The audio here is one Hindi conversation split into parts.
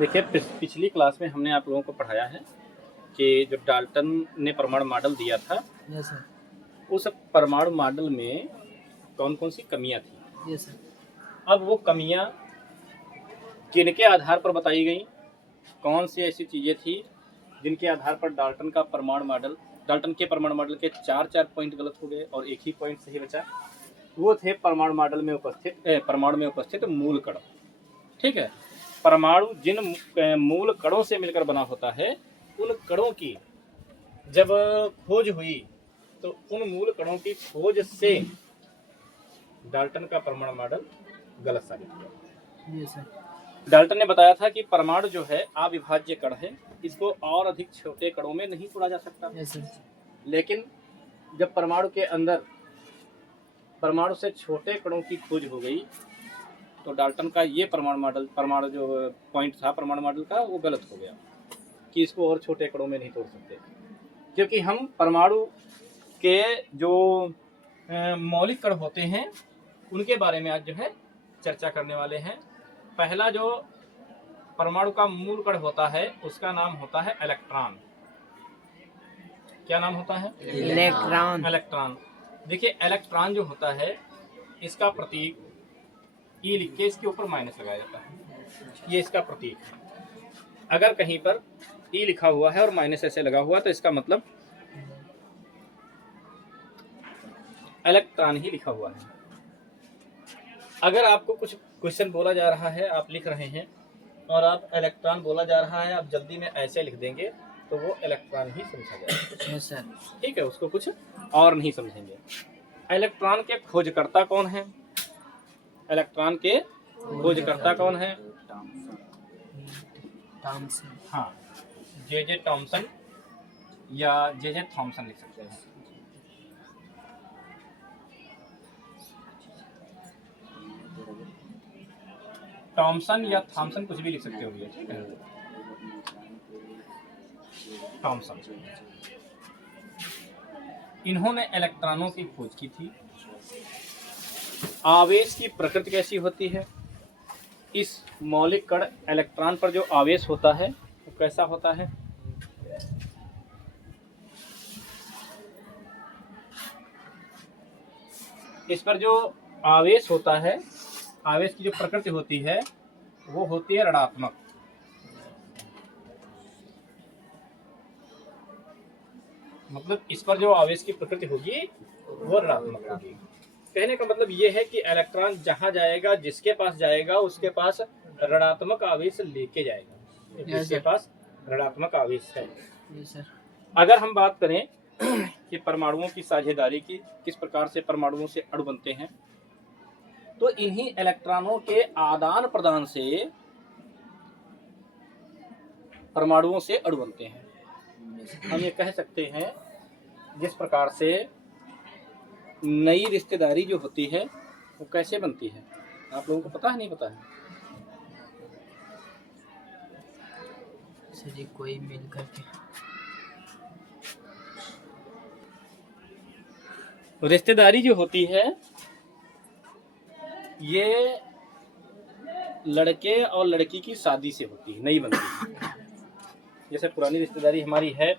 देखिए पिछली क्लास में हमने आप लोगों को पढ़ाया है कि जो डाल्टन ने परमाणु मॉडल दिया था, यस सर। उस परमाणु मॉडल में कौन कौन सी कमियां थी। Yes sir. अब वो कमियां किनके आधार पर बताई गई, कौन सी ऐसी चीज़ें थी जिनके आधार पर डाल्टन के परमाणु मॉडल के चार पॉइंट गलत हो गए और एक ही पॉइंट सही बचा। वो थे परमाणु में उपस्थित मूल कण। ठीक है, परमाणु जिन मूल कणों से मिलकर बना होता है, उन कणों की जब खोज हुई तो उन मूल कणों की खोज से डाल्टन का परमाणु मॉडल गलत साबित हुआ। Yes sir. डाल्टन ने बताया था कि परमाणु जो है अविभाज्य कण है, इसको और अधिक छोटे कणों में नहीं तोड़ा जा सकता। Yes sir. लेकिन जब परमाणु के अंदर परमाणु से छोटे कणों की खोज हो गई तो डाल्टन का ये परमाणु जो पॉइंट था परमाणु मॉडल का, वो गलत हो गया कि इसको और छोटे कणों में नहीं तोड़ सकते। क्योंकि हम परमाणु के जो मौलिक कण होते हैं उनके बारे में आज जो है चर्चा करने वाले हैं। पहला जो परमाणु का मूल कण होता है उसका नाम होता है इलेक्ट्रॉन। क्या नाम होता है? इलेक्ट्रॉन। देखिए इलेक्ट्रॉन जो होता है इसका प्रतीक ई लिख के इसके ऊपर माइनस लगाया जाता है। ये इसका प्रतीक है। अगर कहीं पर ई लिखा हुआ है और माइनस ऐसे लगा हुआ तो इसका मतलब इलेक्ट्रॉन ही लिखा हुआ है। अगर आपको कुछ क्वेश्चन बोला जा रहा है, आप लिख रहे हैं और आप इलेक्ट्रॉन बोला जा रहा है, आप जल्दी में ऐसे लिख देंगे तो वो इलेक्ट्रॉन ही समझा जाएगा। Yes sir. ठीक है, उसको कुछ और नहीं समझेंगे। इलेक्ट्रॉन के खोजकर्ता कौन है? इलेक्ट्रॉन के खोजकर्ता कौन है? थॉमसन। हाँ, जे टॉमसन या जे थॉमसन लिख सकते हैं। टॉमसन या थॉमसन कुछ भी लिख सकते हो। ठीक है, टॉमसन। इन्होंने इलेक्ट्रॉनों की खोज की थी। आवेश की प्रकृति कैसी होती है? इस मौलिक कण इलेक्ट्रॉन पर जो आवेश होता है वो कैसा होता है? इस पर जो आवेश होता है, आवेश की जो प्रकृति होती है वो होती है ऋणात्मक। मतलब इस पर जो आवेश की प्रकृति होगी वो ऋणात्मक होगी। कहने का मतलब ये है कि इलेक्ट्रॉन जहां जाएगा, जिसके पास जाएगा उसके पास ऋणात्मक आवेश लेके जाएगा, जिसके पास ऋणात्मक आवेश है। अगर हम बात करें कि परमाणुओं की साझेदारी की, किस प्रकार से परमाणुओं से अणु बनते हैं, तो इन्हीं इलेक्ट्रॉनों के आदान प्रदान से परमाणुओं से अणु बनते हैं। हम ये कह सकते हैं जिस प्रकार से नई रिश्तेदारी जो होती है वो कैसे बनती है, आप लोगों को पता है? नहीं पता है? सर कोई मिल करके रिश्तेदारी जो होती है ये लड़के और लड़की की शादी से होती है, नहीं बनती है। जैसे पुरानी रिश्तेदारी हमारी है,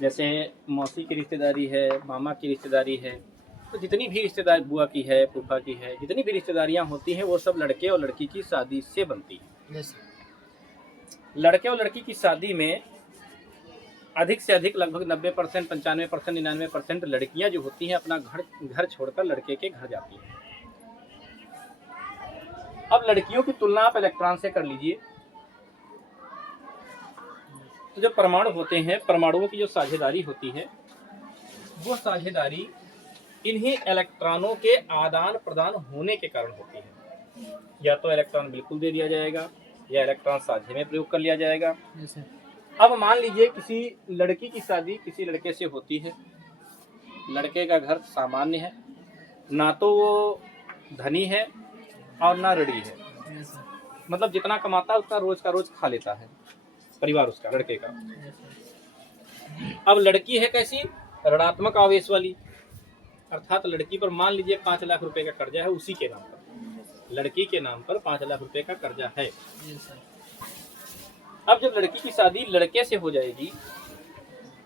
जैसे मौसी की रिश्तेदारी है, मामा की रिश्तेदारी है, तो जितनी भी रिश्तेदारी, बुआ की है, फूफा की है, जितनी भी रिश्तेदारियां होती हैं वो सब लड़के और लड़की की शादी से बनती है। यस। लड़के और लड़की की शादी में अधिक से अधिक लगभग 90%, 95%, 99% लड़कियां जो होती हैं अपना घर छोड़कर लड़के के घर जाती हैं। अब लड़कियों की तुलना आप इलेक्ट्रॉन से कर लीजिए, तो जो परमाणु होते हैं, परमाणुओं की जो साझेदारी होती है वो साझेदारी इन्हीं इलेक्ट्रॉनों के आदान प्रदान होने के कारण होती है। या तो इलेक्ट्रॉन बिल्कुल दे दिया जाएगा या इलेक्ट्रॉन साझे में प्रयोग कर लिया जाएगा। Yes sir. अब मान लीजिए किसी लड़की की शादी किसी लड़के से होती है, लड़के का घर सामान्य है, ना तो वो धनी है और ना ऋणी है। Yes sir. मतलब जितना कमाता है उतना रोज का रोज खा लेता है परिवार उसका, लड़के का। अब लड़की है कैसी? ऋणात्मक आवेश वाली, अर्थात लड़की पर मान लीजिए 5 लाख रुपए का कर्जा है, उसी के नाम पर, लड़की के नाम पर 5 लाख रुपए का कर्जा है। Yes sir. अब जब लड़की की शादी लड़के से हो जाएगी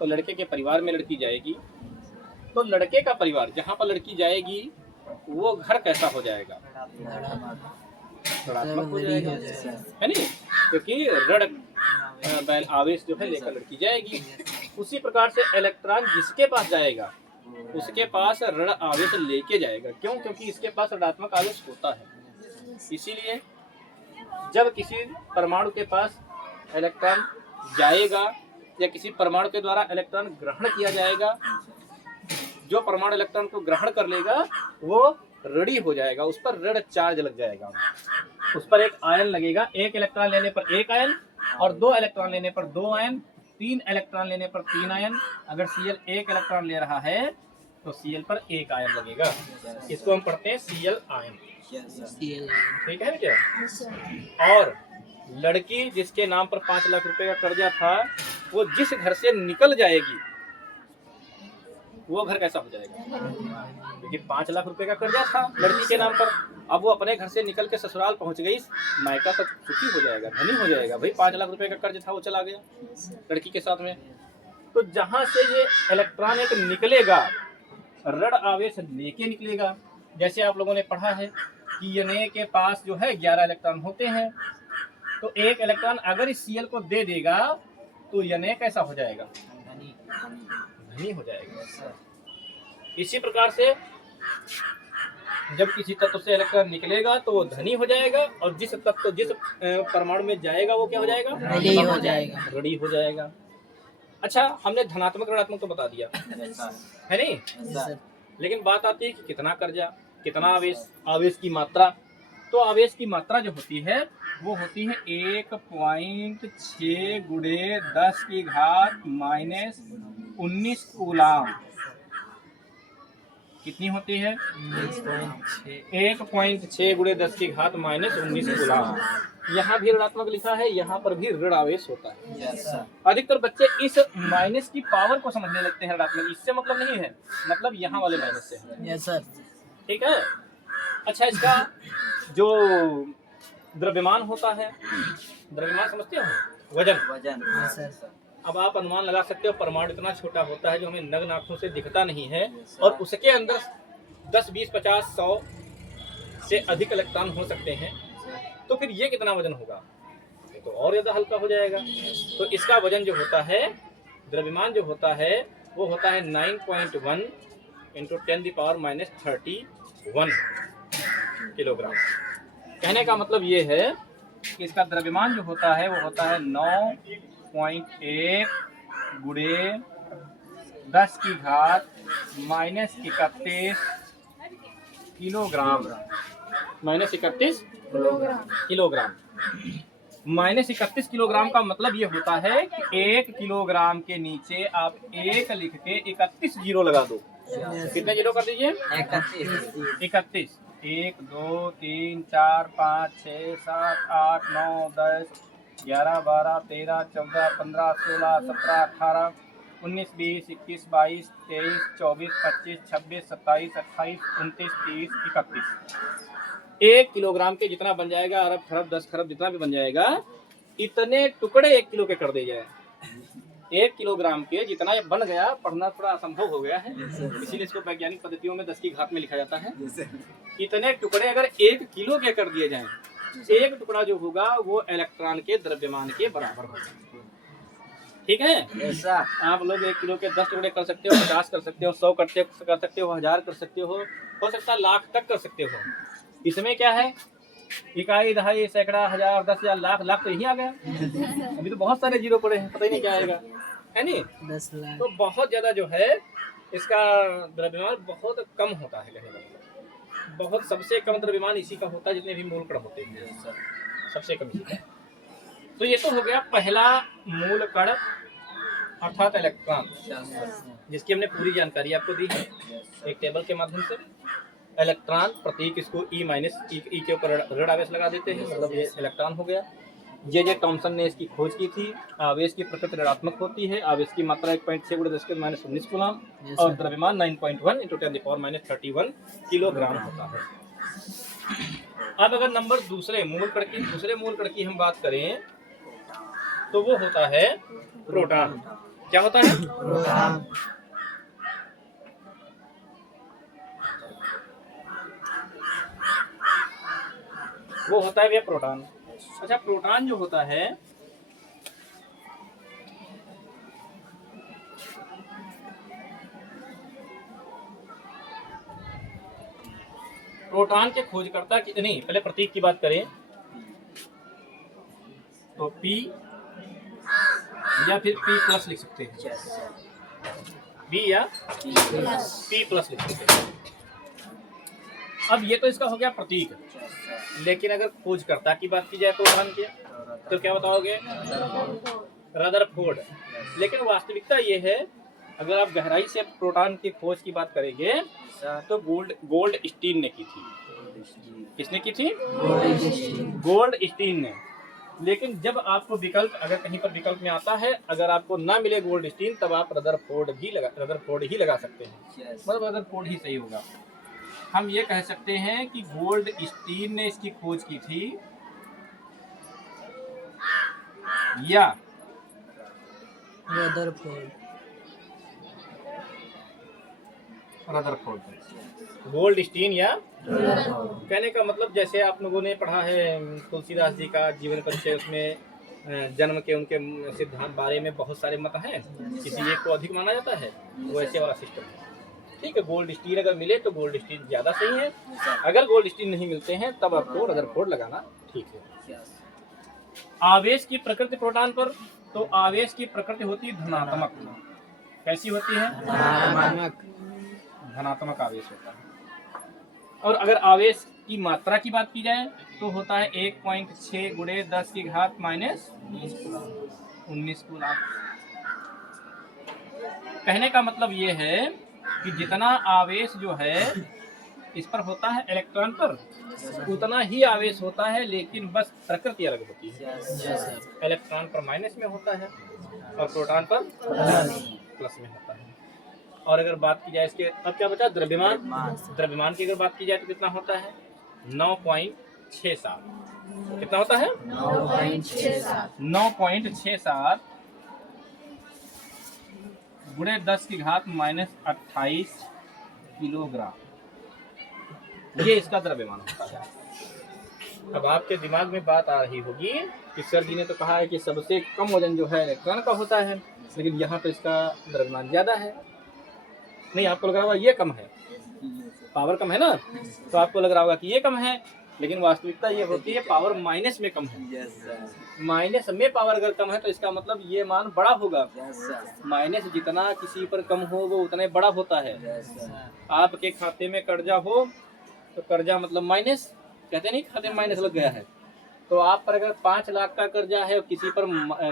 तो लड़के के परिवार में लड़की जाएगी, तो लड़के का परिवार जहाँ पर लड़की जाएगी वो घर कैसा हो जाएगा? ऋणात्मक हो जाएगा, है नहीं? क्योंकि ऋण बैल आवेश जो है लेकर लड़की जाएगी। उसी प्रकार से इलेक्ट्रॉन जिसके पास जाएगा उसके पास ऋण आवेश लेके जाएगा। क्यों? क्योंकि इसके पास ऋणात्मक आवेश होता है। इसीलिए जब किसी परमाणु के पास इलेक्ट्रॉन जाएगा या किसी परमाणु के द्वारा इलेक्ट्रॉन ग्रहण किया जाएगा, जो परमाणु इलेक्ट्रॉन को ग्रहण कर लेगा वो ऋणी हो जाएगा, उस पर ऋण चार्ज लग जाएगा, उस पर एक आयन लगेगा। एक इलेक्ट्रॉन लेने पर एक आयन और 2 इलेक्ट्रॉन लेने पर 2 आयन, 3 इलेक्ट्रॉन लेने पर 3 आयन। अगर Cl 1 इलेक्ट्रॉन ले रहा है तो Cl पर 1 आयन लगेगा। इसको हम पढ़ते हैं Cl आयन। ठीक है बेटा? और लड़की जिसके नाम पर 5 लाख रुपए का कर्जा था वो जिस घर से निकल जाएगी वो घर कैसा हो जाएगा? क्योंकि 5 लाख रुपए का कर्जा था लड़की के नाम पर, अब वो अपने घर से निकल के ससुराल पहुंच गई, मायका तक सुखी हो जाएगा, धनी हो जाएगा। भाई 5 लाख रुपए का कर्ज था वो चला गया लड़की के साथ में। तो जहां से ये इलेक्ट्रॉन एक निकलेगा ऋण आवेश लेके निकलेगा। जैसे आप लोगों ने पढ़ा है कि Na के पास जो है 11 इलेक्ट्रॉन होते हैं, तो एक इलेक्ट्रॉन अगर इस Cl को दे देगा तो Na कैसा हो जाएगा? धनी हो जाएगा। इसी प्रकार से जब किसी तत्व से इलेक्ट्रॉन निकलेगा तो वो धनी हो जाएगा और जिस तत्व जिस परमाणु में जाएगा वो क्या हो जाएगा? ऋणी हो जाएगा, ऋणी हो जाएगा। अच्छा, हमने धनात्मक ऋणात्मक तो बता दिया है नहीं, लेकिन बात आती है कि कितना कर्जा, कितना आवेश, आवेश की मात्रा। तो आवेश की मात्रा जो होती है वो होती है 1.6 गुणे 10 की घात माइनस 19 कूलाम। कितनी होती है? 1.6 गुणे 10 की घात माइनस 19 कूलाम। यहाँ भी ऋणात्मक लिखा है, यहाँ पर भी ऋण आवेश होता है। अधिकतर बच्चे इस माइनस की पावर को समझने लगते हैं ऋणात्मक, इससे मतलब नहीं है, मतलब यहाँ वाले माइनस से है। ठीक है? अच्छा, इसका जो द्रव्यमान होता है, द्रव्यमान समझते हो? वजन। अब आप अनुमान लगा सकते हो परमाणु इतना छोटा होता है जो हमें नग्न आंखों से दिखता नहीं है और उसके अंदर 10, 20, 50, 100 से अधिक इलेक्ट्रॉन हो सकते हैं। तो फिर ये कितना वजन होगा? ये तो और ज्यादा हल्का हो जाएगा। तो इसका वजन जो होता है, द्रव्यमान जो होता है वो होता है 9.1 × 10⁻31 किलोग्राम। कहने का मतलब ये है कि इसका द्रव्यमान जो होता है वो होता है 9.1 गुणे 10 की घात minus 31 kilogram. Minus 31 kilogram. Minus 31 kilogram का मतलब ये होता है कि 1 किलोग्राम के नीचे आप 1 लिख के 31 जीरो लगा दो। कितने जीरो कर दीजिए? 31। 1, 2, 3, 4, 5, 6, 7, 8, 9, 10, 11, 12, 13, 14, 15, 16, 17, 18, 19, 20, 21, 22, 23, 24, 25, 26, 27, 28, 29, 30, 31। 1 किलोग्राम के जितना बन जाएगा, अरब खरब 10 खरब जितना भी बन जाएगा, इतने टुकड़े 1 किलो के कर दे जाए। 1 किलोग्राम के जितना ये बन गया, पढ़ना थोड़ा असंभव हो गया है, इसीलिए इसको वैज्ञानिक पद्धतियों में 10 की घात में लिखा जाता है। इतने टुकड़े अगर 1 किलो के कर दिए जाएं, एक टुकड़ा जो होगा वो इलेक्ट्रॉन के द्रव्यमान के बराबर होगा। ठीक है? ऐसा आप लोग 1 किलो के 10 टुकड़े कर सकते हो, 50 कर सकते हो, 100 कर सकते हो, 1000 कर सकते हो सकता है लाख तक कर सकते हो। इसमें क्या है? इकाई, दहाई, सैकड़ा, हजार, 10,000, लाख तो यही आ गया। अभी तो बहुत सारे जीरो पड़े हैं, पता ही नहीं क्या आएगा, है नहीं? 10 लाख। तो बहुत ज्यादा जो है इसका द्रव्यमान बहुत कम होता है। कहने का बहुत सबसे कम द्रव्यमान इसी का होता है जितने भी मूल कण होते हैं, सबसे कम इसी का। तो ये तो हो गया पहला मूल कण अर्थात इलेक्ट्रॉन, जिसकी हमने पूरी जानकारी आपको दी है एक टेबल के माध्यम से। इलेक्ट्रॉन प्रतीक इसको ई के ऊपर ऋण आवेश लगा देते हैं, मतलब ये इलेक्ट्रॉन हो गया। जे टॉमसन ने इसकी खोज की थी। आवेश की प्रकृति ऋणात्मक होती है, आवेश की मात्रा 1.6 × 10⁻19 कूलम और द्रव्यमान 9.1 × 10⁻31 किलोग्राम होता है। अब अगर नंबर दूसरे मूल कण की हम बात करें तो वो होता है प्रोटॉन। क्या होता है? प्रोटॉन। वो होता है भैया प्रोटॉन। अच्छा, प्रोटॉन जो होता है प्रोटॉन के खोजकर्ता की नहीं, पहले प्रतीक की बात करें तो P या फिर P प्लस लिख सकते हैं, B या P प्लस लिख सकते हैं। अब ये तो इसका हो गया प्रतीक, लेकिन अगर खोजकर्ता की बात की जाए प्रोटॉन के तो क्या बताओगे? रदरफोर्ड। लेकिन वास्तविकता ये है, अगर आप गहराई से प्रोटॉन की खोज की बात करेंगे तो गोल्ड स्टीन ने की थी। किसने की थी? गोल्ड स्टीन ने। लेकिन जब आपको विकल्प, अगर कहीं पर विकल्प में आता है, अगर आपको ना मिले गोल्ड स्टीन, तब आप रदरफोर्ड ही लगा सकते हैं। मतलब रदरफोर्ड ही सही होगा। हम ये कह सकते हैं कि गोल्ड स्टीन ने इसकी खोज की थी, या रदरफोर्ड। गोल्ड स्टीन या कहने का मतलब, जैसे आप लोगों ने पढ़ा है तुलसीदास जी का जीवन परिचय, उसमें जन्म के उनके सिद्धांत बारे में बहुत सारे मत हैं, किसी एक को अधिक माना जाता है, वैसे वाला सिस्टम है। ठीक है, गोल्ड स्टीन अगर मिले तो गोल्ड स्टीन ज्यादा सही है, अगर गोल्ड स्टीन नहीं मिलते हैं तब आपको रदरफोर्ड लगाना ठीक है। आवेश की प्रकृति प्रोटॉन पर, तो आवेश की प्रकृति होती है धनात्मक। कैसी होती है? धनात्मक आवेश होता है। और अगर आवेश की मात्रा की बात की जाए तो होता है 1.6 गुणे 10 की घात माइनस 19 कूलम। कहने का मतलब ये है कि जितना आवेश जो है इस पर होता है इलेक्ट्रॉन पर, उतना ही आवेश होता है, लेकिन बस प्रकृति अलग होती है। इलेक्ट्रॉन पर माइनस में होता है और प्रोटॉन पर प्लस में होता है। और अगर बात की जाए इसके, अब क्या बचा? द्रव्यमान। द्रव्यमान की अगर बात की जाए तो कितना होता है? 9.67। कितना होता है? 9.67 गुणे 10 की घात माइनस 28 किलोग्राम, ये इसका द्रव्यमान होता है। अब आपके दिमाग में बात आ रही होगी कि सर जी ने तो कहा है कि सबसे कम वजन जो है इलेक्ट्रॉन का होता है, लेकिन यहाँ तो इसका द्रव्यमान ज्यादा है। नहीं, आपको लग रहा होगा ये कम है, पावर कम है ना, तो आपको लग रहा होगा कि ये कम है, लेकिन वास्तविकता ये होती है पावर माइनस में कम है। माइनस में पावर अगर कम है तो इसका मतलब ये मान बड़ा होगा। माइनस जितना किसी पर कम हो वो उतना बड़ा होता है। आपके खाते में कर्जा हो तो कर्जा मतलब माइनस, कहते नहीं खाते में माइनस लग गया है, तो आप पर अगर 5 लाख का कर्जा है और किसी पर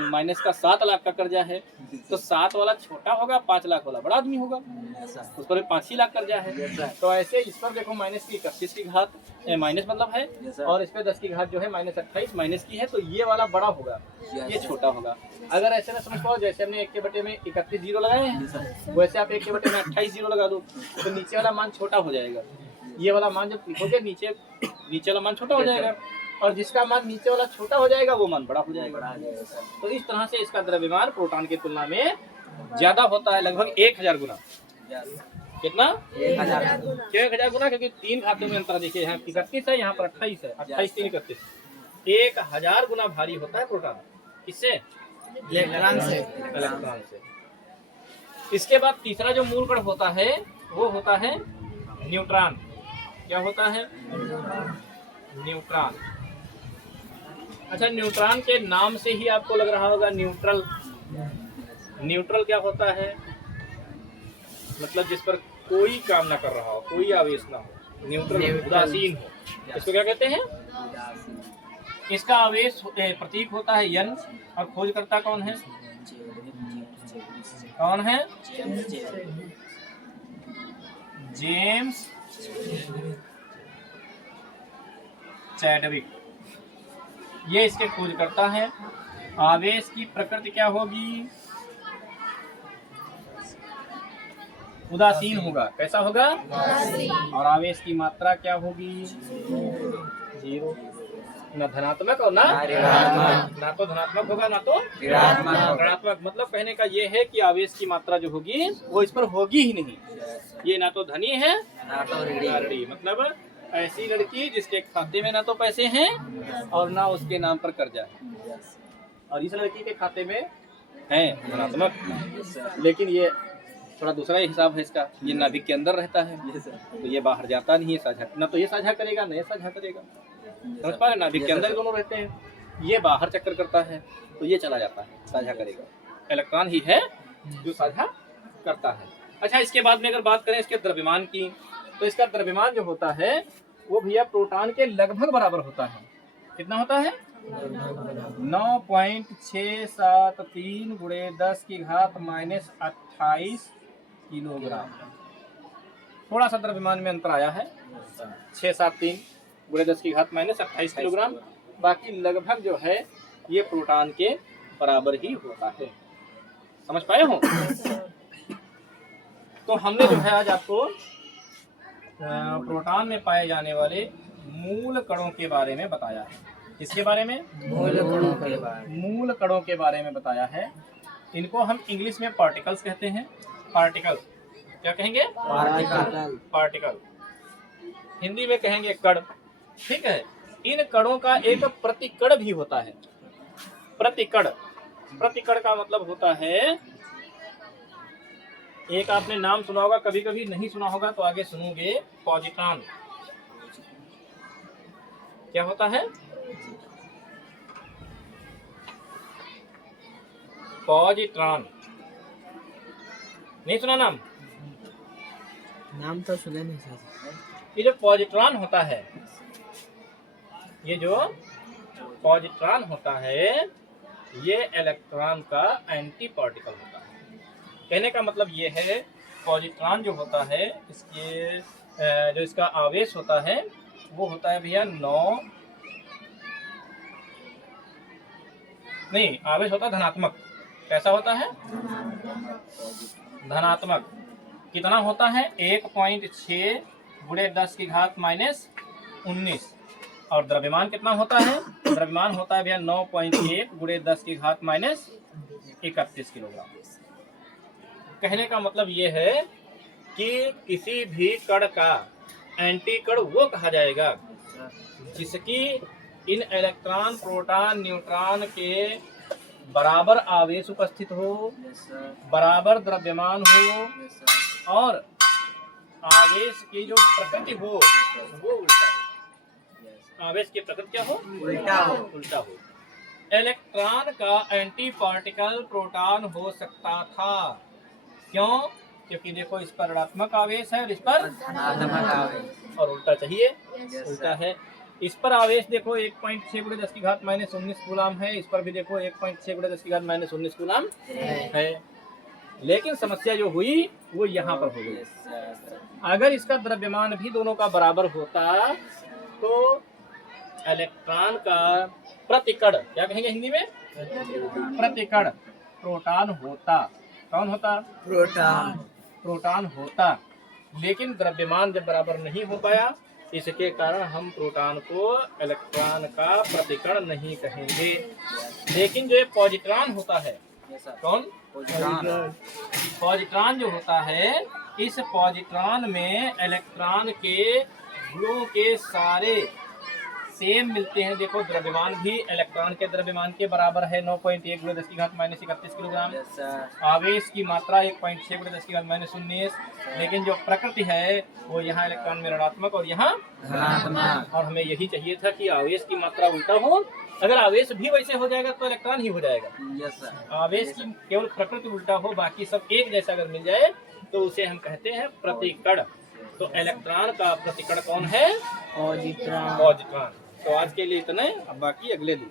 माइनस का 7 लाख का कर्जा है, तो 7 वाला छोटा होगा, 5 लाख वाला बड़ा आदमी होगा, उस पर 5 ही लाख कर्जा है। तो ऐसे इस पर देखो माइनस की 31 की घात माइनस मतलब है, और इस पर 10 की घात जो है माइनस 28 माइनस की है, तो ये वाला बड़ा होगा, ये छोटा होगा। अगर ऐसे ना समझ पाओ, जैसे हमने 1 के बटे में 31 जीरो लगाए हैं, वैसे आप 1 के बटे में 28 जीरो लगा दो, तो नीचे वाला मान छोटा हो जाएगा। ये वाला मान जब लिखोगे नीचे वाला मान छोटा हो जाएगा, और जिसका मान नीचे वाला छोटा हो जाएगा वो मान बड़ा हो जाएगा। तो इस तरह से इसका द्रव्यमान प्रोटॉन की तुलना में ज्यादा होता है, लगभग 1000 गुना। कितना? 1000 गुना, क्योंकि 3 खातों में अंतर देखिए, यहाँ 31 है, यहाँ पर 28 है, 28 3 31, 1000 गुना भारी होता है प्रोटॉन। किससे? इलेक्ट्रॉन से। इसके बाद तीसरा जो मूल कण होता है वो होता है न्यूट्रॉन। क्या होता है? न्यूट्रॉन। अच्छा, न्यूट्रॉन के नाम से ही आपको लग रहा होगा न्यूट्रल। न्यूट्रल क्या होता है? मतलब जिस पर कोई काम ना कर रहा हो, कोई आवेश ना हो, न्यूट्रल उदासीन हो, इसको क्या कहते हैं? इसका आवेश प्रतीक होता है N, और खोजकर्ता कौन है? कौन है? जेम्स चैडविक, ये इसके खोजकर्ता है। आवेश की प्रकृति क्या होगी? उदासीन होगा। कैसा होगा? और आवेश की मात्रा क्या होगी? 0। ना धनात्मक और ना ऋणात्मक। ना तो धनात्मक होगा ना तो ऋणात्मक। मतलब कहने का ये है कि आवेश की मात्रा जो होगी वो इस पर होगी ही नहीं। ये ना तो धनी है ना तो ऋणी। मतलब ऐसी लड़की जिसके खाते में ना तो पैसे हैं और ना उसके नाम पर कर्जा है, और इस लड़की के खाते में है धनात्मक। लेकिन ये थोड़ा दूसरा ही हिसाब है इसका। ये नाभिक के अंदर रहता है तो ये बाहर जाता नहीं है, साझा ना तो ये साझा करेगा ना ये साझा करेगा। समझ पा रहे? नाभिक के अंदर दोनों रहते हैं, ये बाहर चक्कर करता है तो ये चला जाता है, साझा करेगा। इलेक्ट्रॉन ही है जो साझा करता है। अच्छा, इसके बाद में अगर बात करें इसके द्रव्यमान की, तो इसका द्रव्यमान जो होता है वो भैया प्रोटॉन के लगभग बराबर होता है। कितना होता है? 9.673 गुणे 10 की घात -28 किलोग्राम। थोड़ा सा द्रव्यमान में अंतर आया है, 673 गुणे 10 की घात -28 किलोग्राम। बाकी लगभग जो है ये प्रोटॉन के बराबर ही होता है। समझ पाए हो? तो हमने जो है आज आपको प्रोटॉन में पाए जाने वाले मूल कणों के बारे में बताया है। किसके बारे में? मूल कणों के बारे में बताया है। इनको हम इंग्लिश में पार्टिकल्स कहते हैं। पार्टिकल क्या कहेंगे? पार्टिकल। हिंदी में कहेंगे कण। ठीक है। इन कणों का एक प्रतिकण भी होता है। प्रतिकण का मतलब होता है, एक आपने नाम सुना होगा, कभी कभी नहीं सुना होगा तो आगे सुनोगे, पॉजिट्रॉन। क्या होता है? पॉजिट्रॉन। नहीं सुना नाम? नाम तो सुना नहीं सर। ये जो पॉजिट्रॉन होता है, ये जो पॉजिट्रॉन होता है ये इलेक्ट्रॉन का एंटी पार्टिकल होता है। कहने का मतलब ये है, पॉजिट्रॉन जो होता है इसके जो इसका आवेश होता है वो होता है भैया 9, नहीं आवेश होता है धनात्मक। कैसा होता है? धनात्मक। कितना होता है? 1.6 गुणे 10 की घात -19। और द्रव्यमान कितना होता है? द्रव्यमान होता है भैया 9.1 गुणे 10 की घात -31 किलोग्राम। कहने का मतलब ये है कि किसी भी कण का एंटी कण वो कहा जाएगा जिसकी इन इलेक्ट्रॉन, प्रोटॉन, न्यूट्रॉन के बराबर आवेश उपस्थित हो, बराबर द्रव्यमान हो और आवेश की जो प्रकृति हो वो उल्टा हो। आवेश की प्रकृति क्या हो? उल्टा हो। इलेक्ट्रॉन का एंटी पार्टिकल प्रोटॉन हो सकता था। क्यों? क्योंकि देखो इस पर ऋणात्मक आवेश है और इस पर धनात्मक आवेश, और उल्टा चाहिए, उल्टा है। इस पर आवेश देखो 1.6 गुणे 10 की घात -19 कूलाम है, इस पर भी देखो 1.6 गुणे 10 की घात -19 कूलाम है। लेकिन समस्या जो हुई वो यहाँ पर हो गई। अगर इसका द्रव्यमान भी दोनों का बराबर होता तो इलेक्ट्रॉन का प्रतिकण, क्या कहेंगे हिंदी में? प्रतिकण प्रोटॉन होता। कौन होता? प्रोटॉन होता। लेकिन द्रव्यमान जब बराबर नहीं हो पाया, इसके कारण हम प्रोटॉन को इलेक्ट्रॉन का प्रतिकण नहीं कहेंगे। लेकिन जो पॉजिट्रॉन होता है, कौन? पॉजिट्रॉन जो होता है, इस पॉजिट्रॉन में इलेक्ट्रॉन के गुणों के सारे सेम मिलते हैं। देखो द्रव्यमान भी इलेक्ट्रॉन के द्रव्यमान के बराबर है 9.1 गुणे 10 की घात -31 किलोग्राम। आवेश की मात्रा 1.6 गुणे 10 की घात -19। लेकिन जो प्रकृति है वो यहाँ इलेक्ट्रॉन में ऋणात्मक और यहाँ धनात्मक। और हमें यही चाहिए था कि आवेश की मात्रा उल्टा हो। अगर आवेश भी वैसे हो जाएगा तो इलेक्ट्रॉन ही हो जाएगा। आवेश की केवल प्रकृति उल्टा हो, बाकी सब एक जैसा अगर मिल जाए तो उसे हम कहते हैं प्रतिकण। तो इलेक्ट्रॉन का प्रतिकण कौन है? पॉजिट्रॉन। तो आज के लिए इतना है, अब बाकी अगले दिन।